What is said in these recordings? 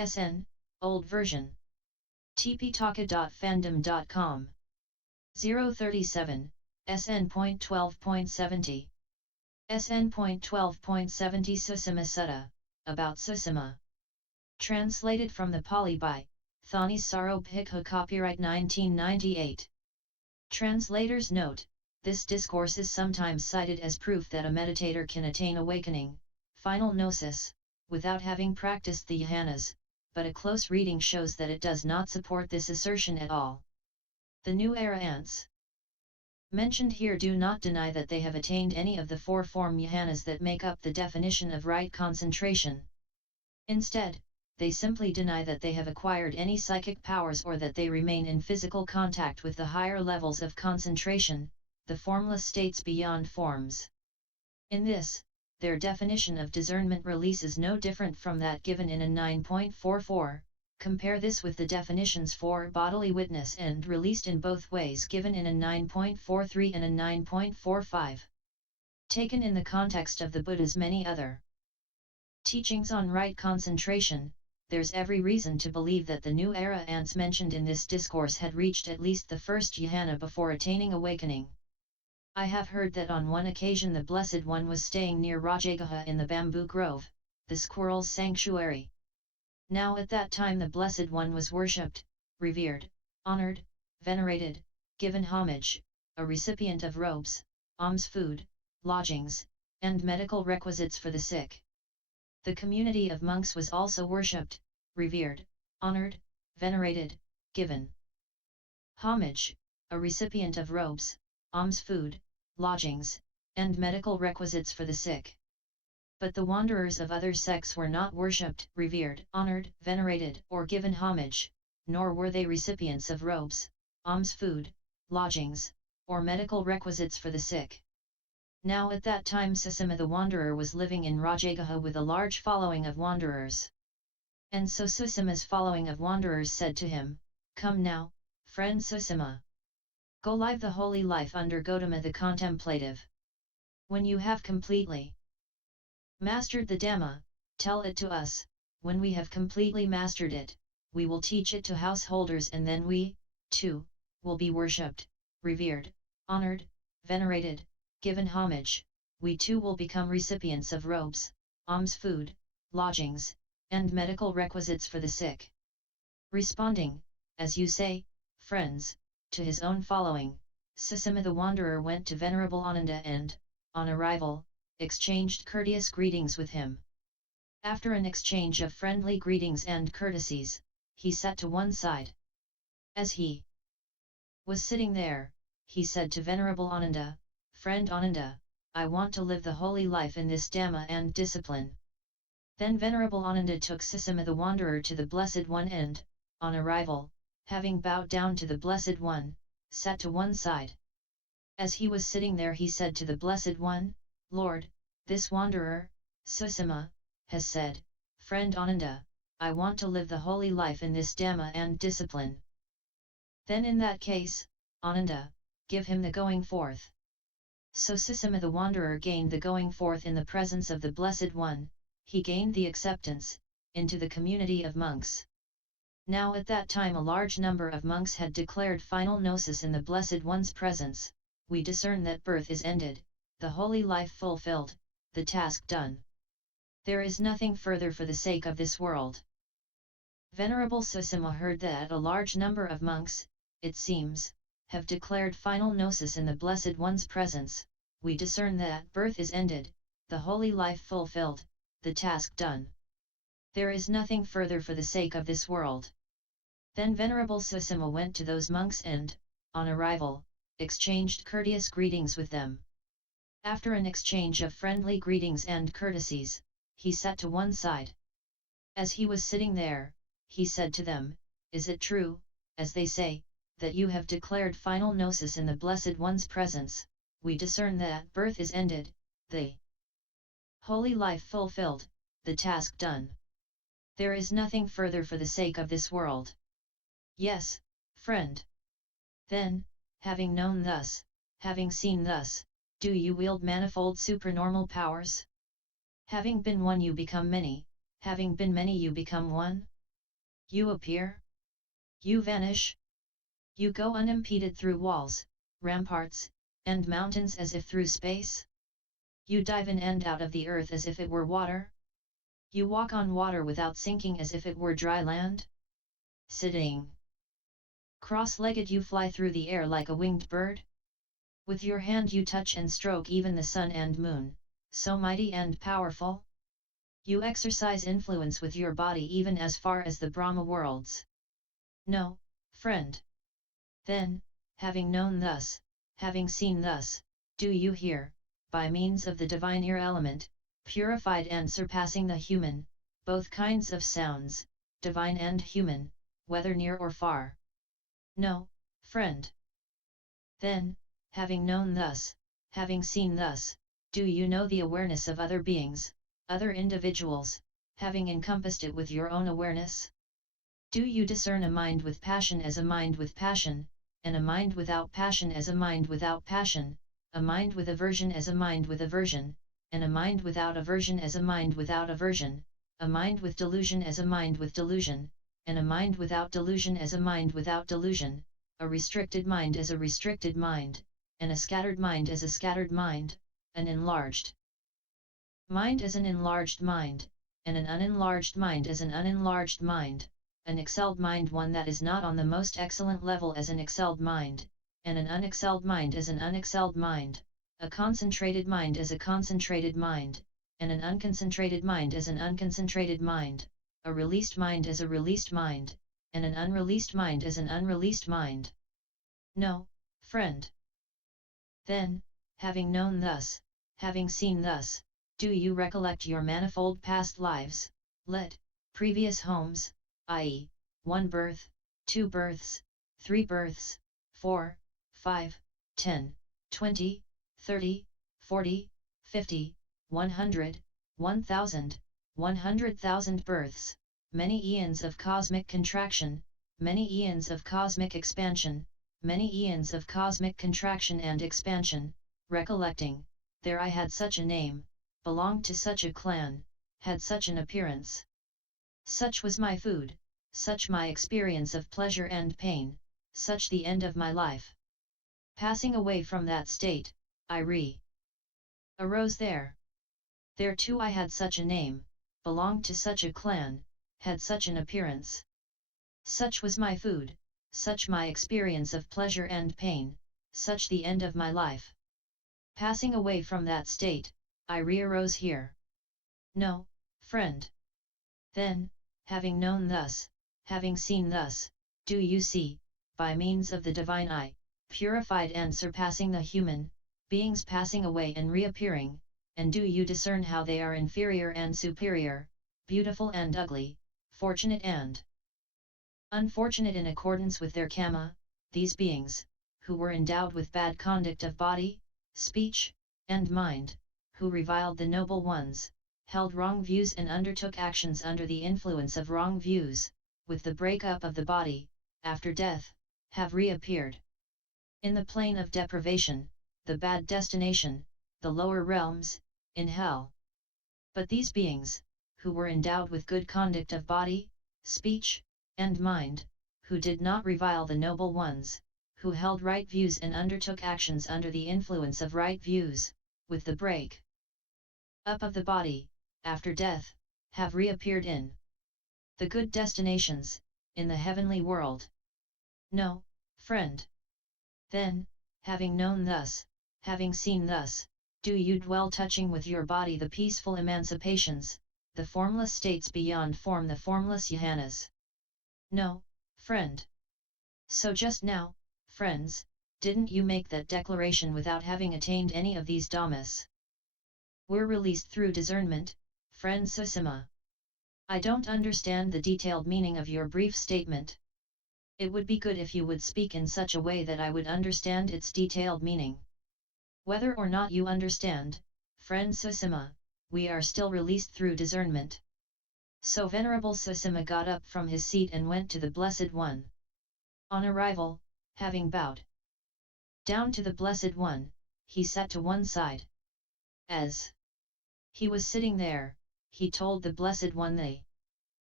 SN, old version. tptaka.fandom.com. 037, SN.12.70. SN.12.70 Susima Sutta, about Susima. Translated from the Pali by Thani Saropikha, copyright 1998. Translator's note: this discourse is sometimes cited as proof that a meditator can attain awakening, final gnosis, without having practiced the jhanas, but a close reading shows that it does not support this assertion at all. The new arahants mentioned here do not deny that they have attained any of the four form jhanas that make up the definition of right concentration. Instead, they simply deny that they have acquired any psychic powers or that they remain in physical contact with the higher levels of concentration, the formless states beyond forms. In this, their definition of discernment-release is no different from that given in a 9.44. Compare this with the definitions for bodily witness and released in both ways given in a 9.43 and a 9.45. Taken in the context of the Buddha's many other teachings on right concentration, there's every reason to believe that the new arahants mentioned in this discourse had reached at least the first jhana before attaining awakening. I have heard that on one occasion the Blessed One was staying near Rajagaha in the bamboo grove, the squirrel's sanctuary. Now at that time the Blessed One was worshipped, revered, honored, venerated, given homage, a recipient of robes, alms food, lodgings, and medical requisites for the sick. The community of monks was also worshipped, revered, honored, venerated, given homage, a recipient of robes, alms food, lodgings, and medical requisites for the sick. But the wanderers of other sects were not worshipped, revered, honored, venerated, or given homage, nor were they recipients of robes, alms food, lodgings, or medical requisites for the sick. Now at that time Susima the wanderer was living in Rajagaha with a large following of wanderers. And so Susima's following of wanderers said to him, "Come now, friend Susima. Go live the holy life under Gautama the contemplative. When you have completely mastered the Dhamma, tell it to us. When we have completely mastered it, we will teach it to householders, and then we, too, will be worshipped, revered, honored, venerated, given homage. We too will become recipients of robes, alms food, lodgings, and medical requisites for the sick." Responding, "As you say, friends," to his own following, Susima the wanderer went to Venerable Ananda and, on arrival, exchanged courteous greetings with him. After an exchange of friendly greetings and courtesies, he sat to one side. As he was sitting there, he said to Venerable Ananda, "Friend Ananda, I want to live the holy life in this Dhamma and discipline." Then Venerable Ananda took Susima the wanderer to the Blessed One and, on arrival, having bowed down to the Blessed One, sat to one side. As he was sitting there he said to the Blessed One, "Lord, this wanderer, Susima, has said, 'Friend Ananda, I want to live the holy life in this Dhamma and discipline.' Then in that case, Ananda, give him the going forth." So Susima the wanderer gained the going forth in the presence of the Blessed One. He gained the acceptance into the community of monks. Now at that time a large number of monks had declared final gnosis in the Blessed One's presence. We discern that birth is ended, the holy life fulfilled, the task done. There is nothing further for the sake of this world. Venerable Susima heard that a large number of monks, it seems, have declared final gnosis in the Blessed One's presence. We discern that birth is ended, the holy life fulfilled, the task done. There is nothing further for the sake of this world. Then Venerable Susima went to those monks and, on arrival, exchanged courteous greetings with them. After an exchange of friendly greetings and courtesies, he sat to one side. As he was sitting there, he said to them, "Is it true, as they say, that you have declared final gnosis in the Blessed One's presence? We discern that birth is ended, the holy life fulfilled, the task done. There is nothing further for the sake of this world." "Yes, friend." "Then, having known thus, having seen thus, do you wield manifold supernormal powers? Having been one you become many, having been many you become one?" You appear. You vanish. You go unimpeded through walls, ramparts, and mountains as if through space. You dive in and out of the earth as if it were water. You walk on water without sinking as if it were dry land. Sitting. Cross-legged you fly through the air like a winged bird. With your hand you touch and stroke even the sun and moon, so mighty and powerful. You exercise influence with your body even as far as the Brahma worlds. No, friend. Then, having known thus, having seen thus, do you hear, by means of the divine ear element, purified and surpassing the human, both kinds of sounds, divine and human, whether near or far? No, friend. Then, having known thus, having seen thus, do you know the awareness of other beings, other individuals, having encompassed it with your own awareness? Do you discern a mind with passion as a mind with passion, and a mind without passion as a mind without passion, a mind with aversion as a mind with aversion, and a mind without aversion as a mind without aversion, a mind with delusion as a mind with delusion, and a mind without delusion as a mind without delusion, a restricted mind as a restricted mind, and a scattered mind as a scattered mind, an enlarged mind as an enlarged mind, and an unenlarged mind as an unenlarged mind, an excelled mind one that is not on the most excellent level as an excelled mind, and an unexcelled mind as an unexcelled mind, a concentrated mind as a concentrated mind, and an unconcentrated mind as an unconcentrated mind, a released mind as a released mind, and an unreleased mind as an unreleased mind. No, friend. Then, having known thus, having seen thus, do you recollect your manifold past lives, previous homes, i.e., 1 birth, 2 births, 3 births, 4, 5, 10, 20, 30, 40, 50, 100, 1,000, 100,000 births, many eons of cosmic contraction, many eons of cosmic expansion, many eons of cosmic contraction and expansion, recollecting, there I had such a name, belonged to such a clan, had such an appearance. Such was my food, such my experience of pleasure and pain, such the end of my life. Passing away from that state, I arose there. There too I had such a name, belonged to such a clan, had such an appearance. Such was my food, such my experience of pleasure and pain, such the end of my life. Passing away from that state, I arose here. No, friend. Then, having known thus, having seen thus, do you see, by means of the divine eye, purified and surpassing the human, beings passing away and reappearing, and do you discern how they are inferior and superior, beautiful and ugly, fortunate and unfortunate in accordance with their karma, these beings, who were endowed with bad conduct of body, speech, and mind, who reviled the noble ones, held wrong views and undertook actions under the influence of wrong views, with the break-up of the body, after death, have reappeared in the plane of deprivation, the bad destination, the lower realms, in hell. But these beings, who were endowed with good conduct of body, speech, and mind, who did not revile the noble ones, who held right views and undertook actions under the influence of right views, with the break up of the body, after death, have reappeared in the good destinations, in the heavenly world. No, friend. Then, having known thus, having seen thus, do you dwell touching with your body the peaceful emancipations, the formless states beyond form, the formless jhanas. No, friend. So just now, friends, didn't you make that declaration without having attained any of these dhammas? We're released through discernment, friend Susima. I don't understand the detailed meaning of your brief statement. It would be good if you would speak in such a way that I would understand its detailed meaning. Whether or not you understand, friend Susima, we are still released through discernment. So Venerable Susima got up from his seat and went to the Blessed One. On arrival, having bowed down to the Blessed One, he sat to one side. As he was sitting there, he told the Blessed One the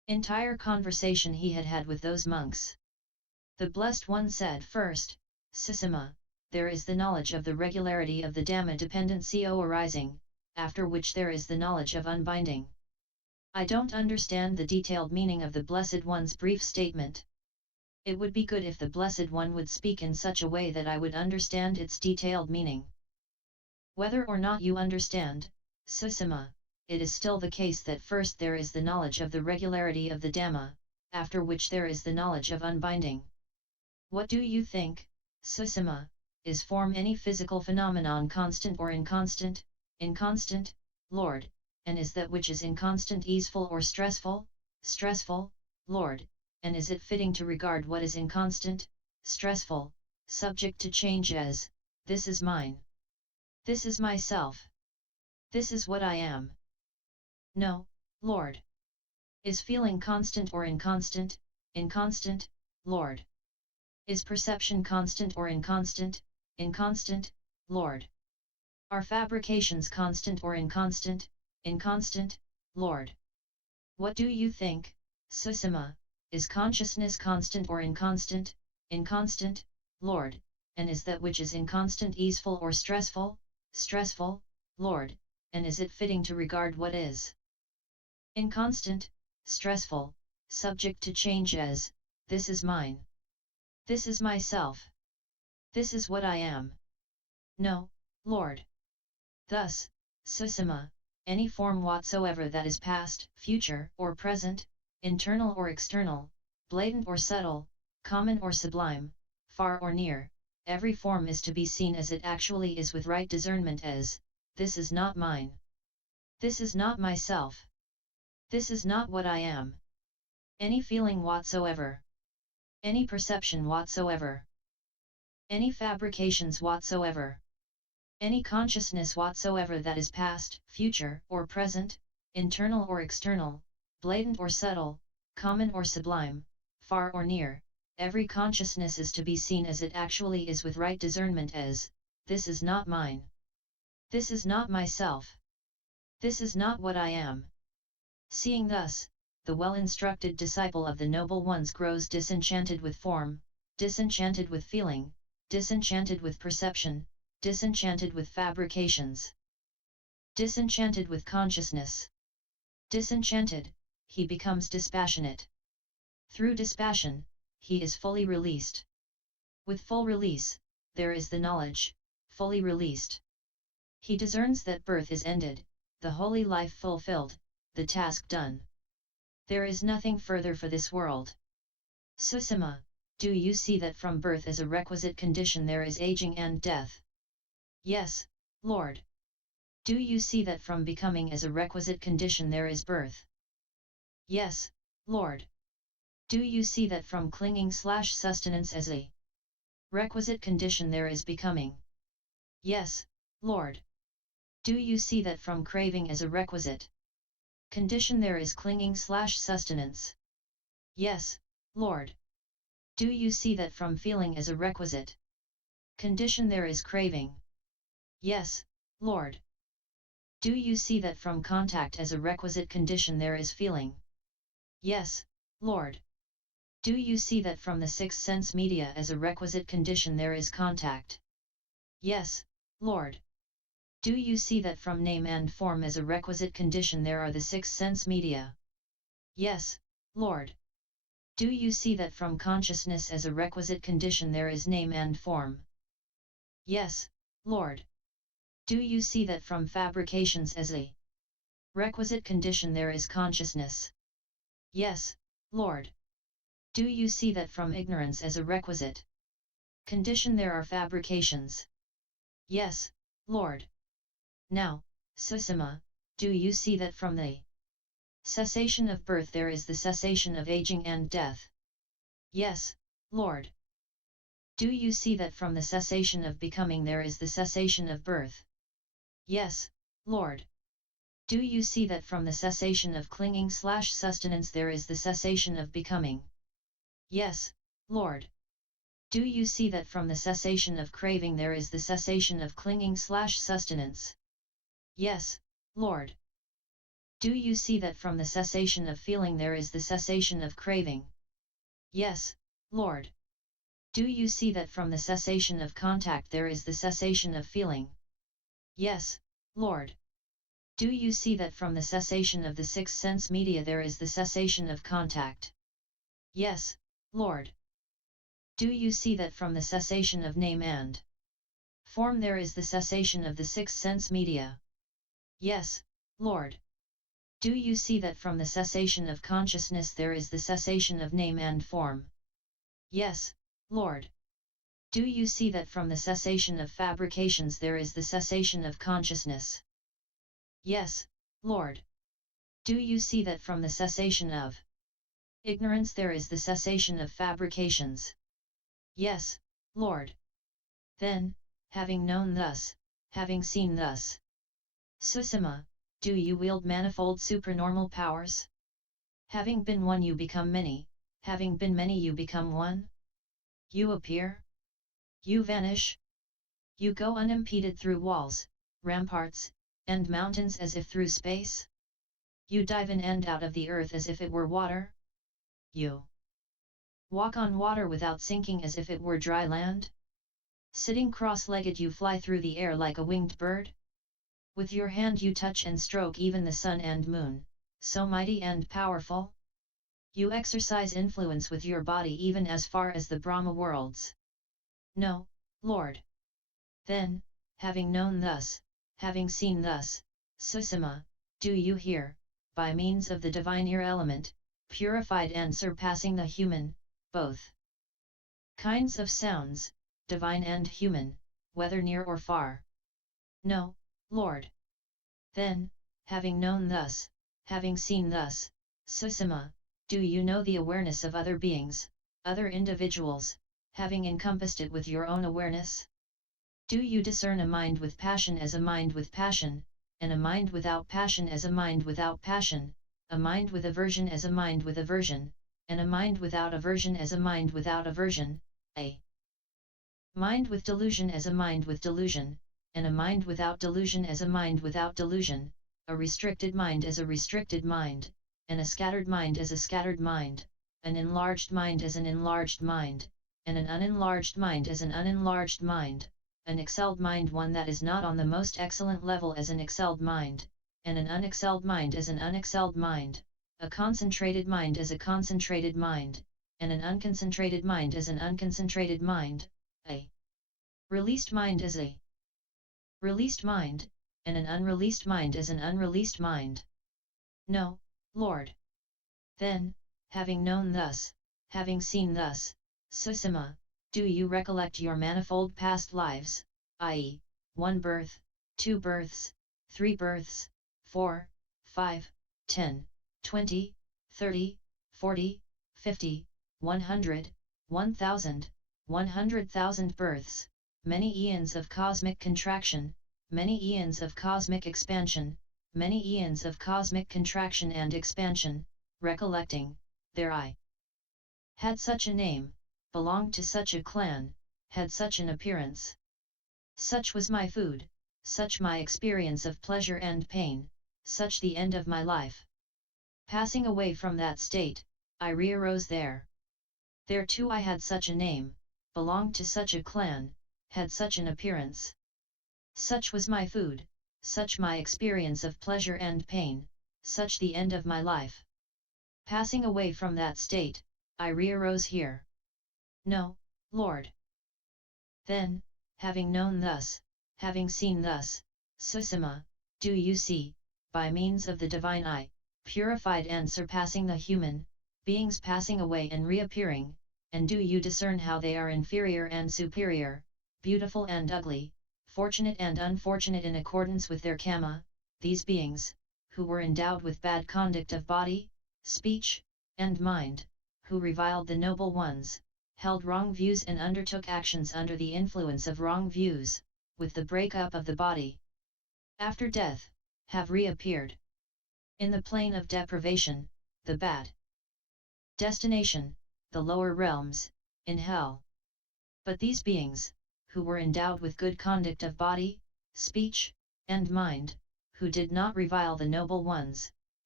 entire conversation he had had with those monks. The Blessed One said first, Sussima, there is the knowledge of the regularity of the Dhamma dependency arising, after which there is the knowledge of unbinding. I don't understand the detailed meaning of the Blessed One's brief statement. It would be good if the Blessed One would speak in such a way that I would understand its detailed meaning. Whether or not you understand, Sussima, it is still the case that first there is the knowledge of the regularity of the Dhamma, after which there is the knowledge of unbinding. What do you think, Sussima, is form any physical phenomenon constant or inconstant? Inconstant, Lord, and is that which is inconstant easeful or stressful? Stressful, Lord, and is it fitting to regard what is inconstant, stressful, subject to change as, this is mine. This is myself. This is what I am. No, Lord. Is feeling constant or inconstant? Inconstant, Lord. Is perception constant or inconstant? Inconstant, Lord. Are fabrications constant or inconstant? Inconstant, Lord. What do you think, Sussima, is consciousness constant or inconstant? Inconstant, Lord, and is that which is inconstant easeful or stressful? Stressful, Lord, and is it fitting to regard what is inconstant, stressful, subject to change as, this is mine. This is myself. This is what I am. No, Lord. Thus, Sussima, any form whatsoever that is past, future, or present, internal or external, blatant or subtle, common or sublime, far or near, every form is to be seen as it actually is with right discernment as, this is not mine. This is not myself. This is not what I am. Any feeling whatsoever. Any perception whatsoever. Any fabrications whatsoever. Any consciousness whatsoever that is past, future, or present, internal or external, blatant or subtle, common or sublime, far or near, every consciousness is to be seen as it actually is with right discernment as, this is not mine. This is not myself. This is not what I am. Seeing thus, the well-instructed disciple of the Noble Ones grows disenchanted with form, disenchanted with feeling, disenchanted with perception, disenchanted with fabrications, disenchanted with consciousness. Disenchanted, he becomes dispassionate. Through dispassion, he is fully released. With full release, there is the knowledge, fully released. He discerns that birth is ended, the holy life fulfilled, the task done. There is nothing further for this world. Sussima, do you see that from birth as a requisite condition there is aging and death? Yes, Lord. Do you see that from becoming as a requisite condition there is birth? Yes, Lord. Do you see that from clinging/sustenance as a requisite condition there is becoming? Yes, Lord. Do you see that from craving as a requisite condition there is clinging/sustenance? Yes, Lord. Do you see that from feeling as a requisite condition there is craving? Yes, Lord. Do you see that from contact as a requisite condition there is feeling? Yes, Lord. Do you see that from the six sense media as a requisite condition there is contact? Yes, Lord. Do you see that from name and form as a requisite condition there are the six sense media? Yes, Lord. Do you see that from consciousness as a requisite condition there is name and form? Yes, Lord. Do you see that from fabrications as a requisite condition there is consciousness? Yes, Lord. Do you see that from ignorance as a requisite condition there are fabrications? Yes, Lord. Now, Sussima, do you see that from the cessation of birth there is the cessation of aging and death? Yes, Lord. Do you see that from the cessation of becoming there is the cessation of birth? Yes, Lord. Do you see that from the cessation of clinging/sustenance there is the cessation of becoming? Yes, Lord. Do you see that from the cessation of craving there is the cessation of clinging/sustenance? Yes, Lord. Do you see that from the cessation of feeling there is the cessation of craving? Yes, Lord. Do you see that from the cessation of contact there is the cessation of feeling? Yes, Lord. Do you see that from the cessation of the six sense media there is the cessation of contact? Yes, Lord. Do you see that from the cessation of name and form there is the cessation of the six sense media? Yes, Lord. Do you see that from the cessation of consciousness there is the cessation of name and form? Yes, Lord. Do you see that from the cessation of fabrications there is the cessation of consciousness? Yes, Lord. Do you see that from the cessation of ignorance there is the cessation of fabrications? Yes, Lord. Then, having known thus, having seen thus, Susima, do you wield manifold supernormal powers? Having been one you become many, having been many you become one? You appear? You vanish? You go unimpeded through walls, ramparts, and mountains as if through space? You dive in and out of the earth as if it were water? You walk on water without sinking as if it were dry land? Sitting cross-legged you fly through the air like a winged bird? With your hand you touch and stroke even the sun and moon, so mighty and powerful? You exercise influence with your body even as far as the Brahma worlds? No, Lord. Then, having known thus, having seen thus, Susima, do you hear, by means of the divine ear element, purified and surpassing the human, both kinds of sounds, divine and human, whether near or far? No, Lord. Then, having known thus, having seen thus, Susima, do you know the awareness of other beings, other individuals, having encompassed it with your own awareness? Do you discern a mind with passion as a mind with passion, and a mind without passion as a mind without passion, a mind with aversion as a mind with aversion, and a mind without aversion as a mind without aversion, a mind with delusion as a mind with delusion, and a mind without delusion as a mind without delusion, a restricted mind as a restricted mind, and a scattered mind as a scattered mind, an enlarged mind as an enlarged mind, and an unenlarged mind as an unenlarged mind, an excelled mind one that is not on the most excellent level as an excelled mind, and an unexcelled mind as an unexcelled mind, a concentrated mind as a concentrated mind, and an unconcentrated mind as an unconcentrated mind, a released mind as a released mind, and an unreleased mind as an unreleased mind? No, Lord. Then, having known thus, having seen thus, Susima, do you recollect your manifold past lives, i.e., 1 birth, 2 births, 3 births, 4, 5, 10, 20, 30, 40, 50, 100, 1,000, 100,000 births, many eons of cosmic contraction, many eons of cosmic expansion, many eons of cosmic contraction and expansion, recollecting, there I had such a name, belonged to such a clan, had such an appearance. Such was my food, such my experience of pleasure and pain, such the end of my life. Passing away from that state, I re-arose there. There too I had such a name, belonged to such a clan, had such an appearance. Such was my food, such my experience of pleasure and pain, such the end of my life. Passing away from that state, I re-arose here. No, Lord. Then, having known thus, having seen thus, Susima, do you see, by means of the divine eye, purified and surpassing the human, beings passing away and reappearing, and do you discern how they are inferior and superior, beautiful and ugly, fortunate and unfortunate in accordance with their karma, these beings, who were endowed with bad conduct of body, speech, and mind, who reviled the noble ones, held wrong views and undertook actions under the influence of wrong views, with the break-up of the body. After death, have reappeared. In the plane of deprivation, the bad destination, the lower realms, in hell. But these beings, who were endowed with good conduct of body, speech, and mind, who did not revile the noble ones,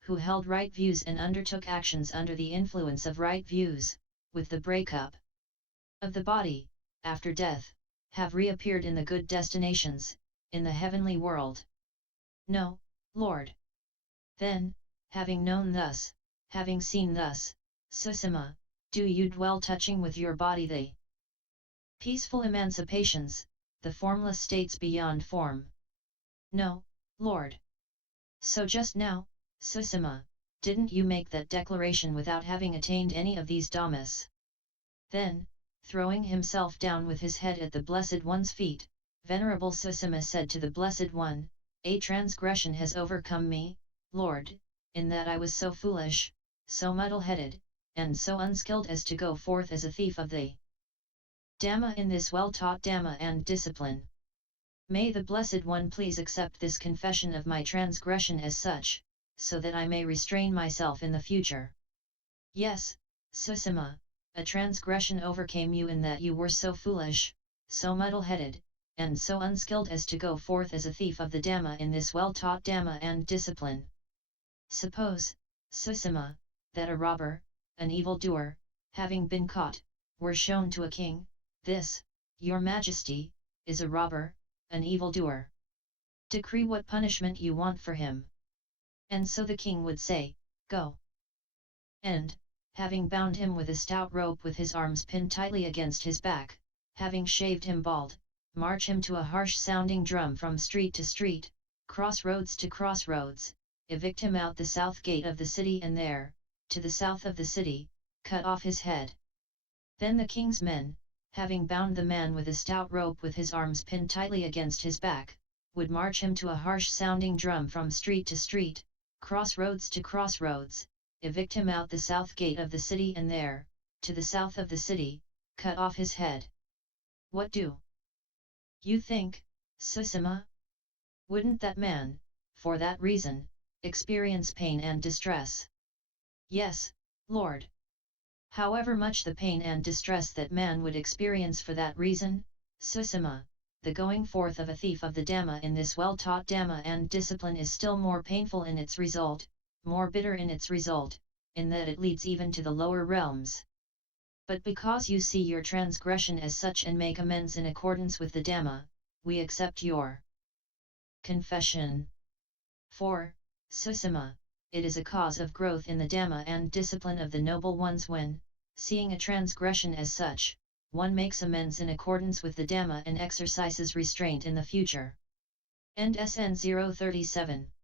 who held right views and undertook actions under the influence of right views, with the breakup of the body, after death, have reappeared in the good destinations, in the heavenly world. No, Lord. Then, having known thus, having seen thus, Susima, do you dwell touching with your body the peaceful emancipations, the formless states beyond form? No, Lord. So just now, Susima, didn't you make that declaration without having attained any of these dhammas? Then, throwing himself down with his head at the Blessed One's feet, Venerable Susima said to the Blessed One, a transgression has overcome me, Lord, in that I was so foolish, so muddle-headed, and so unskilled as to go forth as a thief of the Dhamma in this well-taught Dhamma and discipline. May the Blessed One please accept this confession of my transgression as such, so that I may restrain myself in the future. Yes, Susima, a transgression overcame you in that you were so foolish, so muddle-headed, and so unskilled as to go forth as a thief of the Dhamma in this well-taught Dhamma and discipline. Suppose, Susima, that a robber, an evildoer, having been caught, were shown to a king, this, your majesty, is a robber, an evildoer. Decree what punishment you want for him. And so the king would say, go. And, having bound him with a stout rope with his arms pinned tightly against his back, having shaved him bald, march him to a harsh-sounding drum from street to street, crossroads to crossroads, evict him out the south gate of the city and there, to the south of the city, cut off his head. Then the king's men, having bound the man with a stout rope with his arms pinned tightly against his back, would march him to a harsh-sounding drum from street to street, crossroads to crossroads, evict him out the south gate of the city and there, to the south of the city, cut off his head. What do you think, Susima? Wouldn't that man, for that reason, experience pain and distress? Yes, Lord. However much the pain and distress that man would experience for that reason, Susima, the going forth of a thief of the Dhamma in this well-taught Dhamma and discipline is still more painful in its result, more bitter in its result, in that it leads even to the lower realms. But because you see your transgression as such and make amends in accordance with the Dhamma, we accept your confession. For, Susima, it is a cause of growth in the Dhamma and discipline of the noble ones when, seeing a transgression as such, one makes amends in accordance with the Dhamma and exercises restraint in the future. End SN.12.70